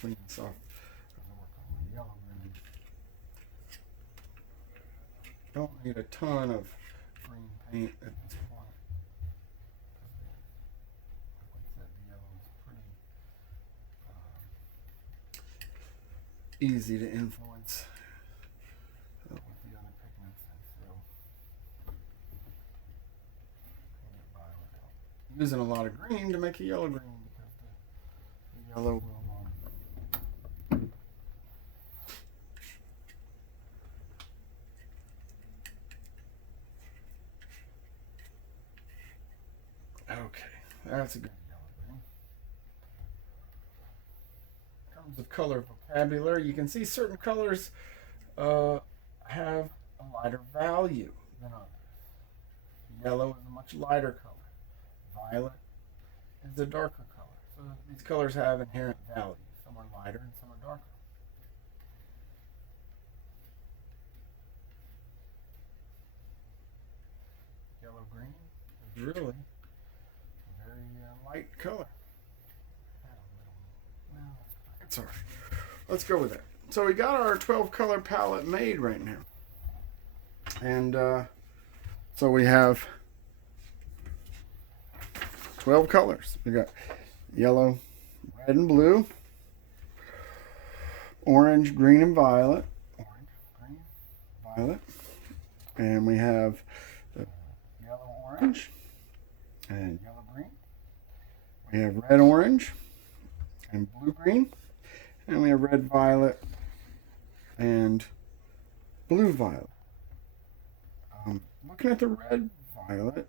clean this off. Work on my yellow green. Don't need a ton of green paint at this point. Like I said, the yellow is pretty easy to influence with the other pigments, and so using a lot of green to make a yellow green because the yellow will okay, that's a good yellow green. In terms of color vocabulary, you can see certain colors have a lighter value than others. Yellow is a much lighter color. Violet is a darker color. So these colors have inherent value. Some are lighter and some are darker. Yellow green is really a very light color. It's all right. Let's go with that. So we got our 12 color palette made right now. And so we have 12 colors. We got yellow, red and blue, orange, green and violet, orange, green, violet, and we have yellow, orange, and yellow, green. We have red, orange, and blue, green, and we have red, violet, and blue, violet. Looking at the red, violet,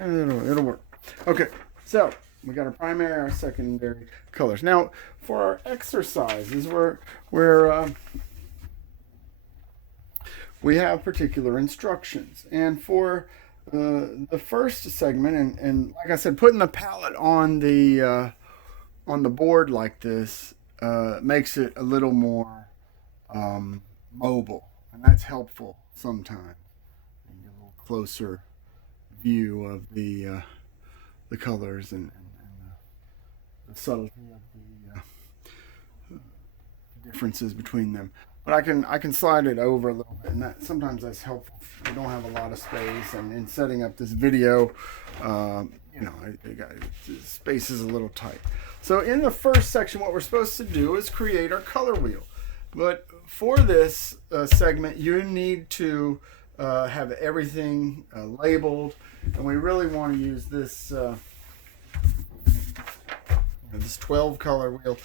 it'll work. Okay, so we got our primary, our secondary colors. Now, for our exercises, we have particular instructions. And for the first segment, and like I said, putting the palette on the board like this makes it a little more mobile, and that's helpful sometimes. You get a little closer view of the colors and the subtlety of the differences between them. But I can slide it over a little bit, and sometimes that's helpful. We don't have a lot of space, and in setting up this video, space is a little tight. So in the first section, what we're supposed to do is create our color wheel. But for this segment, you need to have everything labeled, and we really want to use this this 12 color wheel.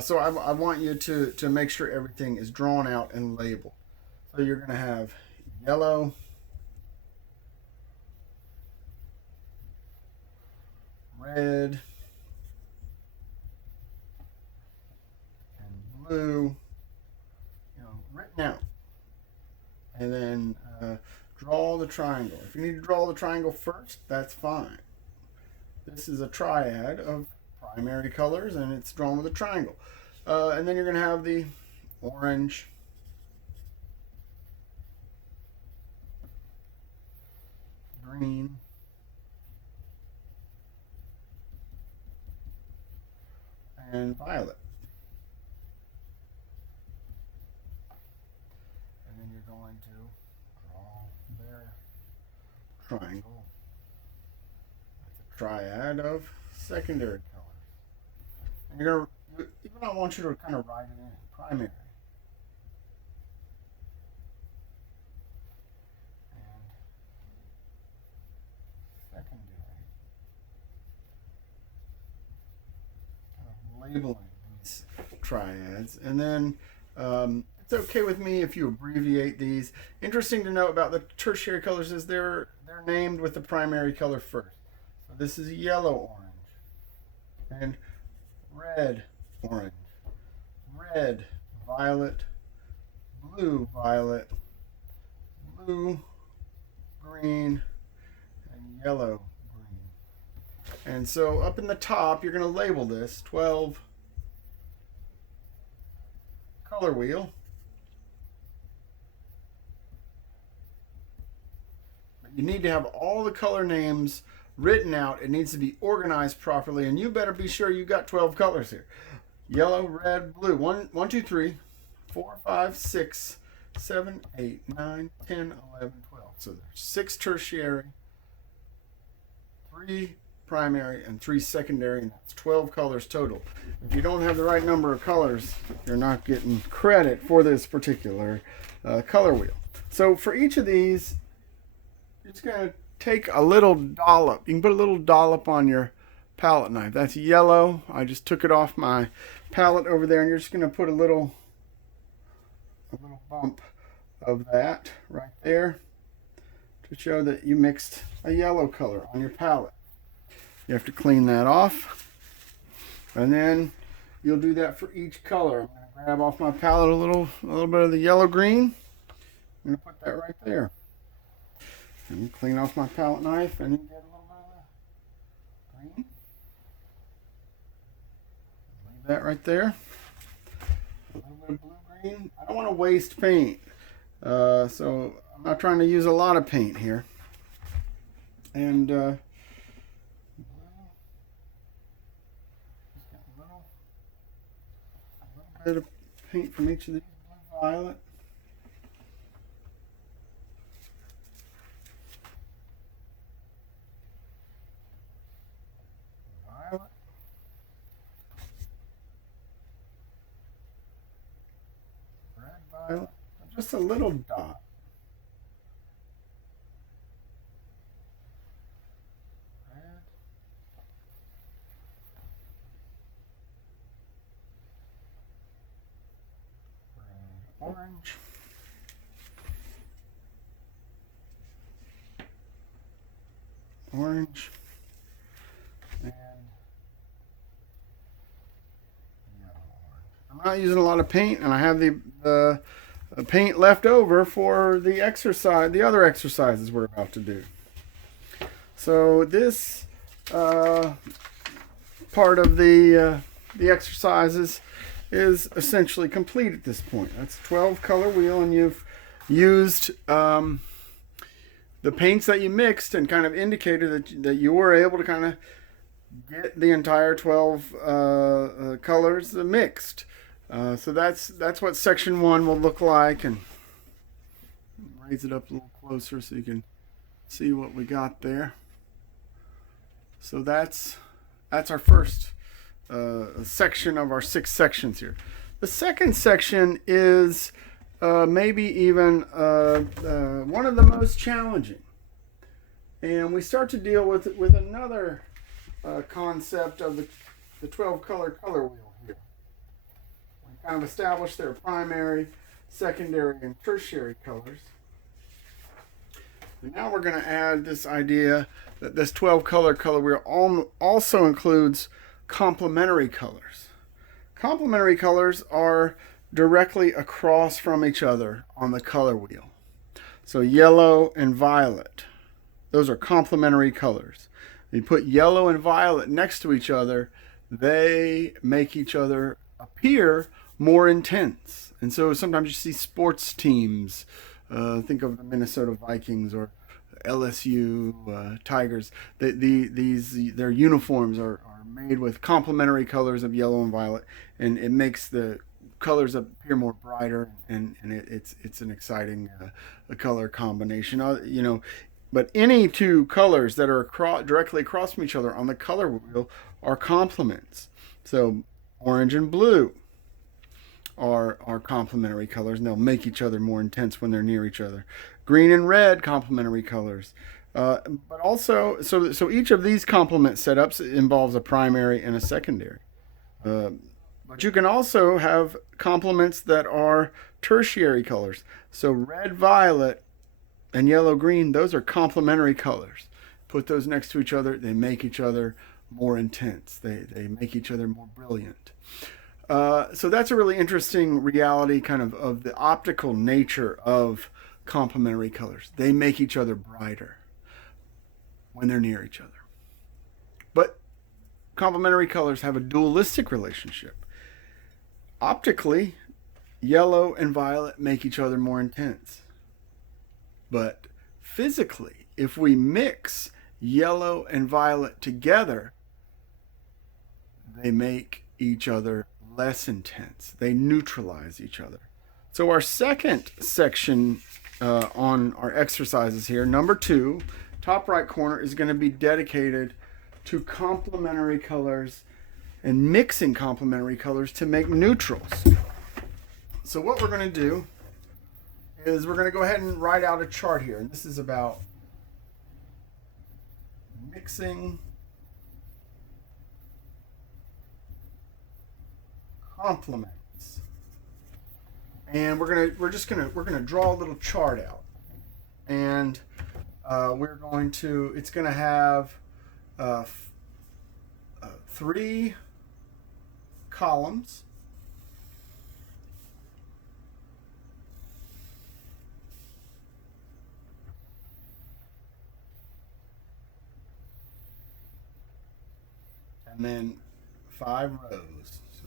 So I want you to make sure everything is drawn out and labeled. So you're going to have yellow, red, and blue, written out. And then draw the triangle. If you need to draw the triangle first, that's fine. This is a triad of primary colors, and it's drawn with a triangle. And then you're going to have the orange, green, and violet. And then you're going to draw their triangle. That's a triad of secondary colors. And even I want you to kind of write it in, primary. And secondary. Kind of labeling these triads. And then it's okay with me if you abbreviate these. Interesting to note about the tertiary colors is they're named with the primary color first. So this is yellow, orange, and red, orange, red, violet, blue, violet, blue, green, and yellow, green. And so up in the top, you're going to label this 12 color wheel. But you need to have all the color names written out. It needs to be organized properly, and you better be sure you got 12 colors here. Yellow, red, blue. 2, 3, 4, 5, 6, 7, 8, 9, 10, 11, 12. So there's 6 tertiary, 3 primary, and 3 secondary, and that's 12 colors total. If you don't have the right number of colors, you're not getting credit for this particular color wheel. So for each of these, you're just going to take a little dollop. You can put a little dollop on your palette knife. That's yellow. I just took it off my palette over there, and you're just going to put a little bump of that right there to show that you mixed a yellow color on your palette. You have to clean that off, and then you'll do that for each color. I'm going to grab off my palette a little bit of the yellow green. I'm going to put that right there. And clean off my palette knife and then get a little bit of green. Leave that right there. A little bit of blue-green. I don't want to waste paint, so I'm not trying to use a lot of paint here. And a little bit of paint from each of these. Blue-violet. Violet. Just a little dot. Red. Orange. Orange. And I'm not using a lot of paint, and I have the paint left over for the other exercises we're about to do. So this part of the exercises is essentially complete at this point. That's a 12 color wheel, and you've used the paints that you mixed and kind of indicated that you were able to kind of get the entire 12 colors mixed. So that's what section 1 will look like, and raise it up a little closer so you can see what we got there. So that's our first section of our 6 sections here. The second section is maybe even one of the most challenging, and we start to deal with another concept of the 12 color wheel. Kind of establish their primary, secondary, and tertiary colors. And now we're going to add this idea that this 12 color wheel also includes complementary colors. Complementary colors are directly across from each other on the color wheel. So yellow and violet, those are complementary colors. You put yellow and violet next to each other, they make each other appear more intense. And so sometimes you see sports teams, think of the Minnesota Vikings or LSU Tigers. Their uniforms are made with complementary colors of yellow and violet, and it makes the colors appear more brighter, and it's an exciting color combination. But any 2 colors that are directly across from each other on the color wheel are complements. So orange and blue are complementary colors, and they'll make each other more intense when they're near each other. Green and red, complementary colors. But also, so each of these complement setups involves a primary and a secondary. But you can also have complements that are tertiary colors. So red, violet, and yellow, green, those are complementary colors. Put those next to each other, they make each other more intense. They make each other more brilliant. So that's a really interesting reality kind of the optical nature of complementary colors. They make each other brighter when they're near each other. But complementary colors have a dualistic relationship. Optically, yellow and violet make each other more intense. But physically, if we mix yellow and violet together, they make each other less intense. They neutralize each other. So our second section on our exercises here, number 2, top right corner, is going to be dedicated to complementary colors and mixing complementary colors to make neutrals. So what we're going to do is we're going to go ahead and write out a chart here. And this is about mixing complements. And we're gonna draw a little chart out. And it's gonna have 3 columns. And then 5 rows. So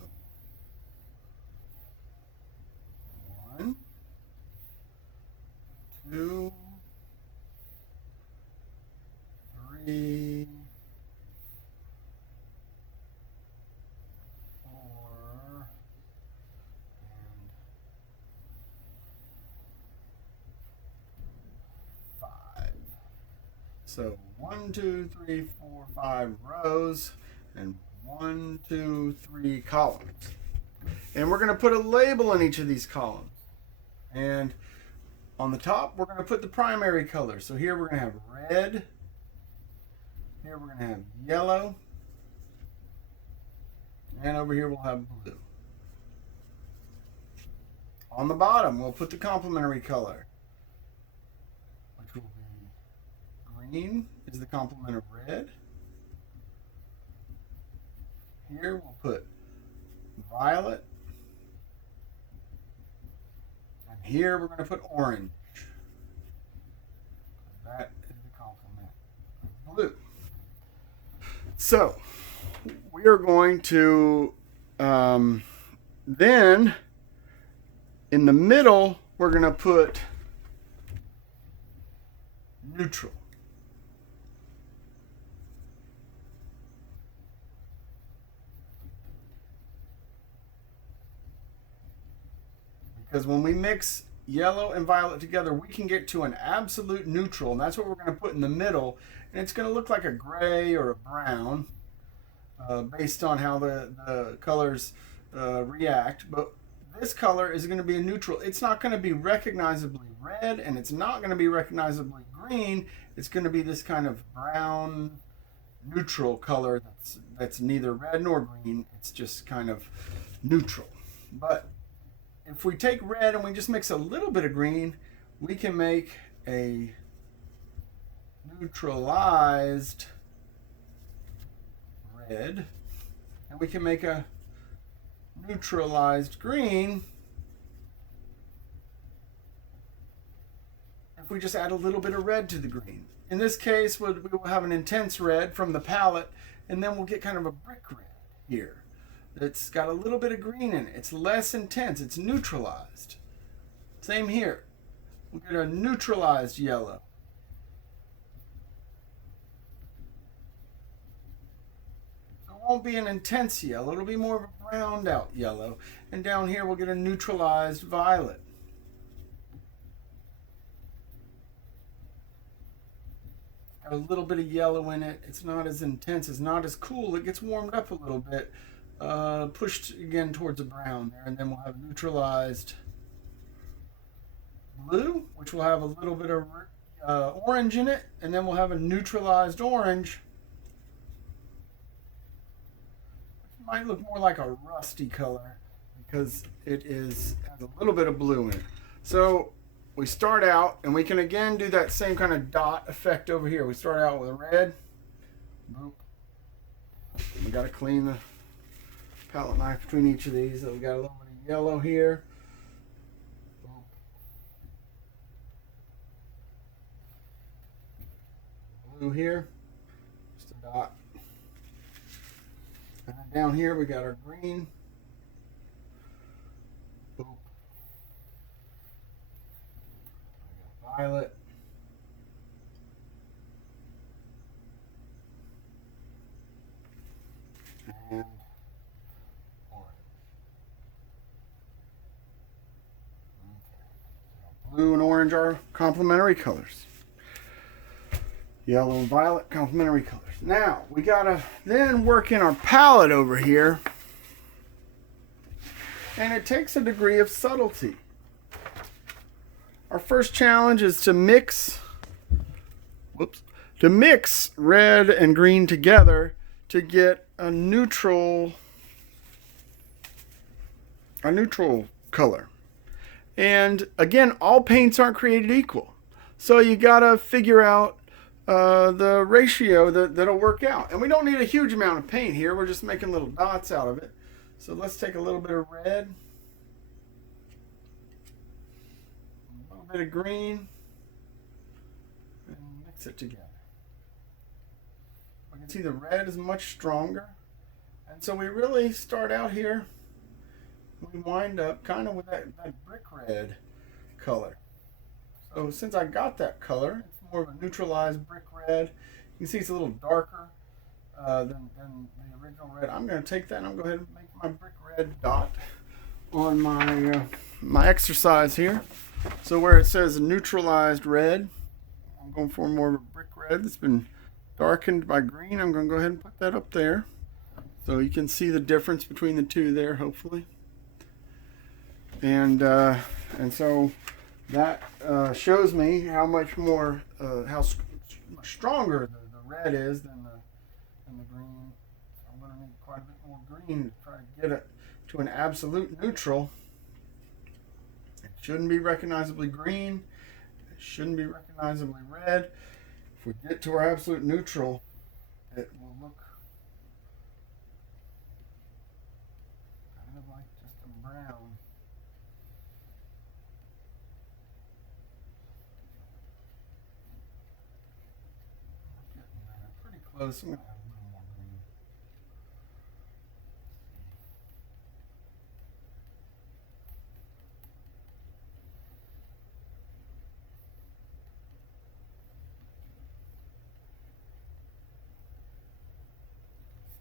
1, 2, 3, 4, and 5. So 1, 2, 3, 4, 5 rows and 1, 2, 3 columns. And we're going to put a label in each of these columns. And on the top, we're going to put the primary color. So here we're going to have red. Here we're going to have yellow. And over here we'll have blue. On the bottom, we'll put the complementary color, which will be green is the complement of red. Here we'll put violet. And here we're going to put orange. That is the complement of blue. So we are going to then in the middle we're going to put neutral. Because when we mix yellow and violet together, we can get to an absolute neutral, and that's what we're going to put in the middle. And it's going to look like a gray or a brown based on how the colors react. But this color is going to be a neutral. It's not going to be recognizably red, and it's not going to be recognizably green. It's going to be this kind of brown neutral color that's neither red nor green. It's just kind of neutral. But if we take red and we just mix a little bit of green, we can make a neutralized red, and we can make a neutralized green if we just add a little bit of red to the green. In this case, we will have an intense red from the palette, and then we'll get kind of a brick red here. It's got a little bit of green in it. It's less intense. It's neutralized. Same here. We'll get a neutralized yellow. So it won't be an intense yellow. It'll be more of a browned out yellow. And down here we'll get a neutralized violet. Got a little bit of yellow in it. It's not as intense. It's not as cool. It gets warmed up a little bit. Pushed again towards a brown there, and then we'll have neutralized blue, which will have a little bit of orange in it, and then we'll have a neutralized orange, which might look more like a rusty color because it has a little bit of blue in it. So we start out, and we can again do that same kind of dot effect over here. We start out with a red. Boop. We got to clean the palette knife between each of these. So we got a little bit of yellow here. Blue here. Just a dot. And then down here we got our green. Boop. We got violet. And orange. orange are complementary colors. Yellow and violet, complementary colors. Now, we gotta then work in our palette over here. And it takes a degree of subtlety. Our first challenge is to mix red and green together to get a neutral color. And again, all paints aren't created equal. So you gotta figure out the ratio that'll work out. And we don't need a huge amount of paint here. We're just making little dots out of it. So let's take a little bit of red, a little bit of green, and mix it together. We can see the red is much stronger. And so we really start out here, we wind up kind of with that brick red color. So since I got that color, it's more of a neutralized brick red. You can see it's a little darker than the original red. I'm going to take that and I'm going to go ahead and make my brick red dot on my exercise here. So where it says neutralized red, I'm going for more of a brick red that's been darkened by green. I'm going to go ahead and put that up there. So you can see the difference between the two there, hopefully. And so that shows me how much more, much stronger the red is than the green. So I'm going to need quite a bit more green to try to get it to an absolute neutral. It shouldn't be recognizably green. It shouldn't be recognizably red. If we get to our absolute neutral, it will look kind of like just a brown. Pretty close. I'm going to add a little more green.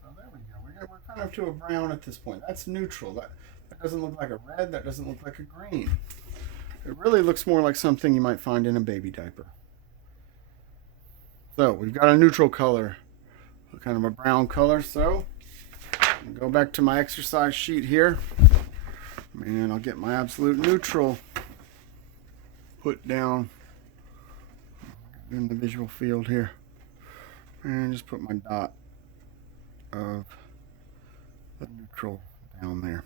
So there we go. We're kind of to a brown at this point. That's neutral. That doesn't look like a red. That doesn't look like a green. It really looks more like something you might find in a baby diaper. So we've got a neutral color, kind of a brown color. So I'll go back to my exercise sheet here, and I'll get my absolute neutral put down in the visual field here, and just put my dot of the neutral down there.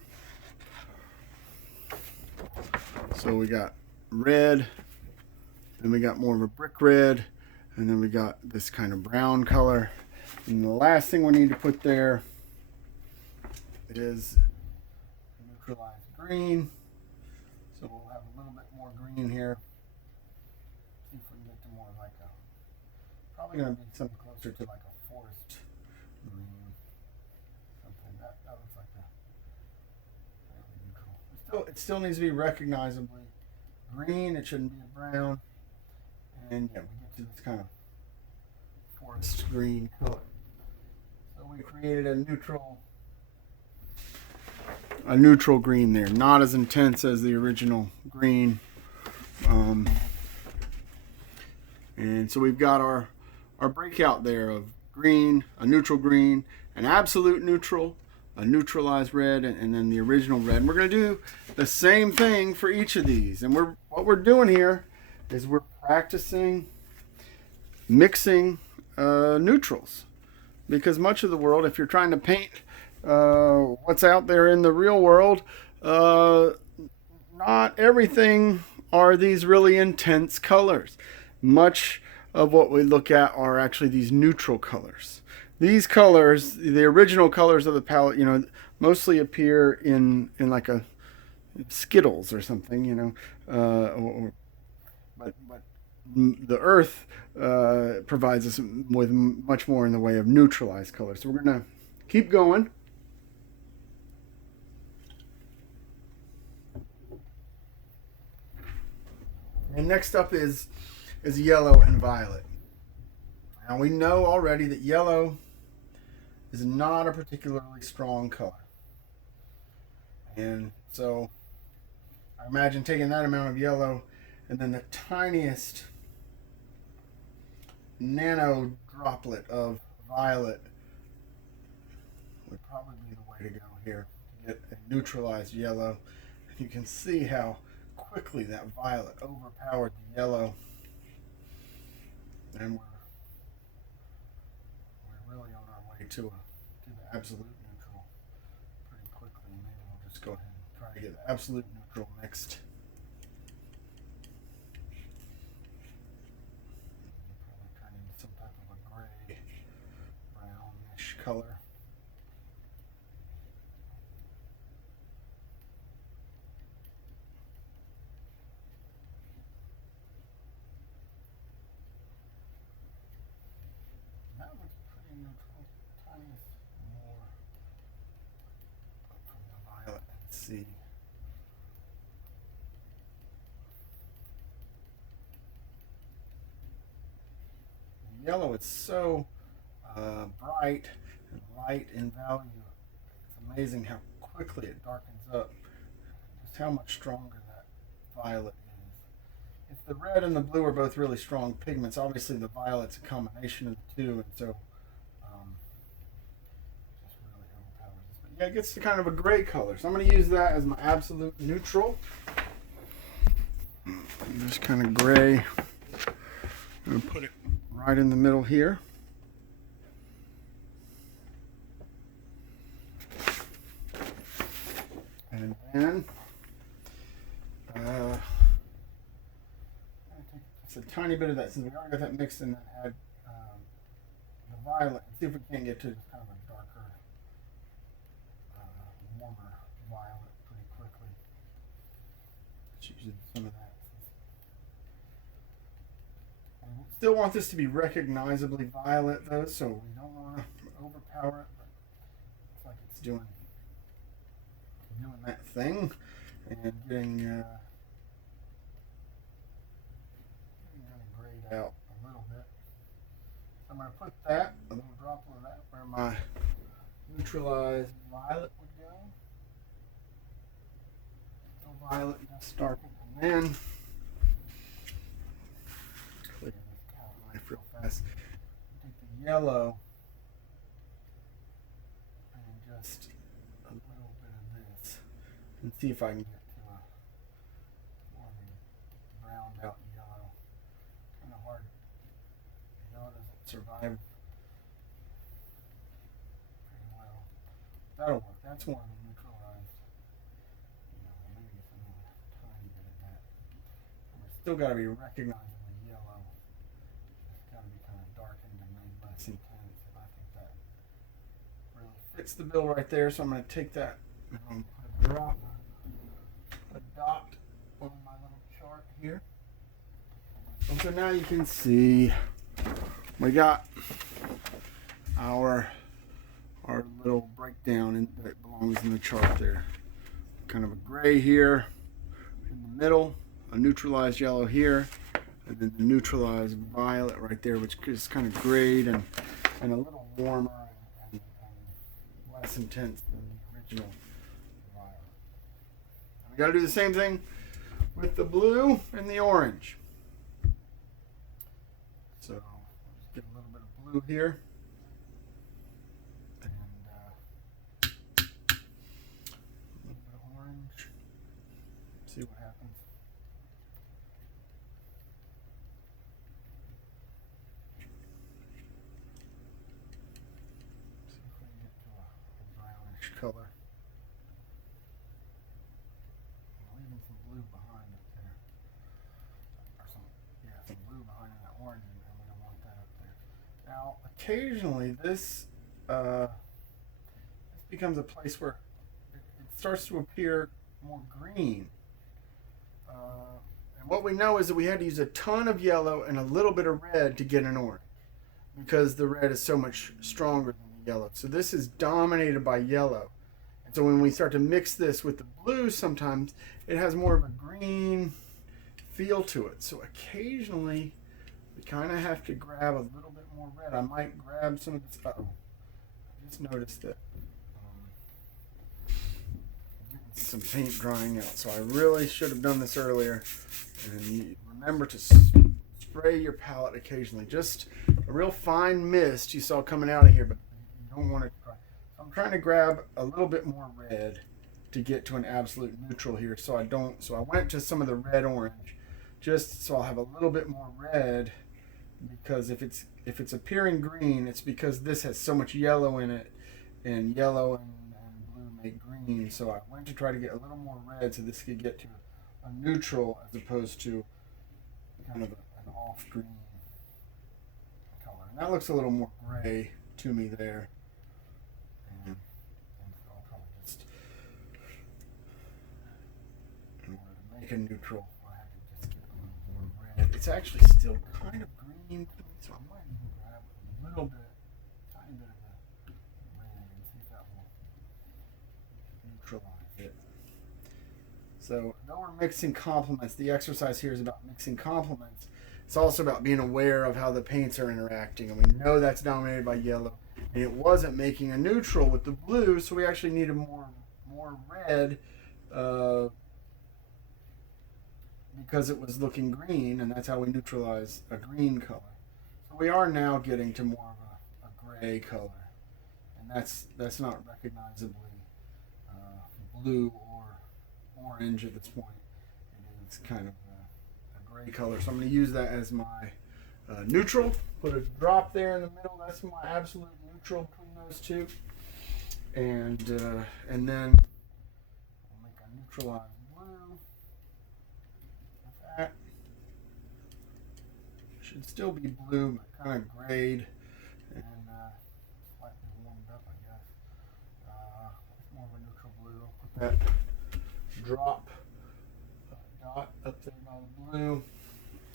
So we got red, then we got more of a brick red, and then we got this kind of brown color. And the last thing we need to put there is neutralized green. So we'll have a little bit more green here. See if we can get to more like probably going to be something closer to like a forest green. Something that looks like neutral. It still needs to be recognizably green. It shouldn't be a brown. And yeah, we get to this kind of forest green color. So we created a neutral green there, not as intense as the original green. And so we've got our breakout there of green, a neutral green, an absolute neutral, a neutralized red, and then the original red. And we're going to do the same thing for each of these. And what we're doing here is we're practicing mixing neutrals, because much of the world, if you're trying to paint what's out there in the real world, not everything are these really intense colors. Much of what we look at are actually these neutral colors. These colors, the original colors of the palette, mostly appear in like a Skittles or something, but the earth provides us with much more in the way of neutralized colors. So we're going to keep going. And next up is yellow and violet. Now we know already that yellow is not a particularly strong color. And so I imagine taking that amount of yellow and then the tiniest nano droplet of violet would probably be the way to go here to get a neutralized yellow. You can see how quickly that violet overpowered the yellow, and we're really on our way to the absolute neutral pretty quickly. Maybe we'll just go ahead and try to get the absolute neutral mixed. Probably turn into some type of a gray, brownish color. That looks pretty neutral. Tiniest more from the violet. Let's see. The yellow is so bright and light in value. It's amazing how quickly it darkens up. Just how much stronger that violet is. If the red and the blue are both really strong pigments, obviously the violet's a combination of the two, and so just really overpowers this. But yeah, it gets to kind of a gray color. So I'm going to use that as my absolute neutral. Just kind of gray. I'm going to put it right in the middle here. And then it's a tiny bit of that, since we already got that mixed in, that had the violet. See if we can't get to just kind of a darker, warmer violet pretty quickly. Let's use some of that. We still want this to be recognizably violet though, so we don't want to overpower it, but it's like it's doing that thing and getting grayed out a little bit. So I'm going to put that, a little droplet of that, where my neutralized violet would go. So violet just darken, and then clear this palette knife real fast. Take the yellow and just a little bit of this, and see if I can get to a more of a browned out yellow. Kind of hard. The yellow doesn't survive very well. That'll work. That's more of a neutralized. Maybe just another tiny bit of that. And we're still got to be recognizably yellow. It's got to be kind of darkened and made less intense. And I think that really fits the bill right there. So I'm going to take that and drop a dot on my little chart here. And so now you can see we got our little breakdown, and that belongs in the chart there. Kind of a gray here in the middle, a neutralized yellow here, and then the neutralized violet right there, which is kind of grayed and a little warmer and less intense than the original violet. We got to do the same thing with the blue and the orange. So let's get a little bit of blue here, and a little bit of orange. See what happens. See if we can get to a brownish color. Leaving some blue behind it there, or some blue behind that orange, and we don't want that up there. Now, occasionally this becomes a place where it starts to appear more green. And what we know is that we had to use a ton of yellow and a little bit of red to get an orange, because the red is so much stronger than the yellow. So this is dominated by yellow. And so when we start to mix this with the blue, sometimes it has more of a green feel to it. So occasionally we kind of have to grab a little bit more red. I might grab some of this. I just noticed that some paint drying out. So I really should have done this earlier. And you remember to spray your palette occasionally. Just a real fine mist you saw coming out of here, but you don't want to try. So I'm trying to grab a little bit more red to get to an absolute neutral here, so I went to some of the red orange, just so I'll have a little bit more red, because if it's appearing green, it's because this has so much yellow in it, and yellow and blue make green. So I went to try to get a little more red so this could get to a neutral as opposed to kind of an off green color. And that looks a little more gray to me there. And so I'll probably just, in order to make a neutral, I have to just get a little more red. It's actually still kind of green, so I might even grab a little bit, tiny bit of the red and see if that will neutralize it. So, though we're mixing complements, the exercise here is about mixing complements. It's also about being aware of how the paints are interacting, and we know that's dominated by yellow, and it wasn't making a neutral with the blue, so we actually needed more red because it was looking green, and that's how we neutralize a green color. So we are now getting to more of a gray color, and that's not recognizably blue or orange at this point. It's kind of a gray color, so I'm going to use that as my neutral. Put a drop there in the middle. That's my absolute neutral between those two, and then I'll make a neutralized blue. That should still be blue, but kind of grayed and slightly warmed up, I guess. It's more of a neutral blue. I'll put that drop dot up there by the blue,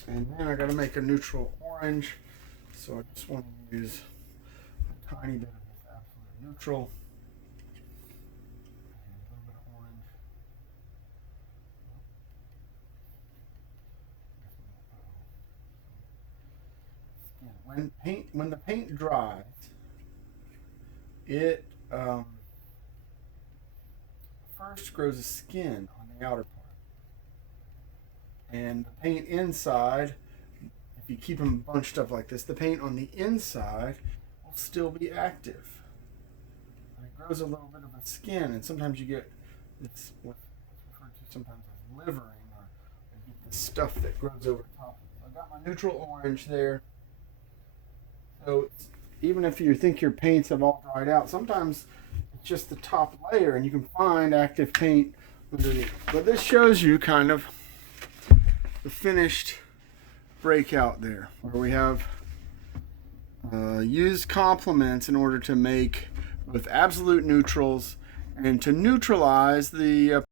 and then I got to make a neutral orange, so I just want to use a tiny bit of this absolute neutral and a little bit of orange. When the paint dries, it first grows a skin on the outer part. And the paint inside, if you keep them bunched up like this, the paint on the inside will still be active. And it grows a little bit of a skin, and sometimes you get what's referred to sometimes as livering, or you get the stuff that grows over top. So I got my neutral orange there. So even if you think your paints have all dried out, sometimes it's just the top layer, and you can find active paint underneath. But this shows you kind of the finished breakout there, where we have used complements in order to make both absolute neutrals and to neutralize the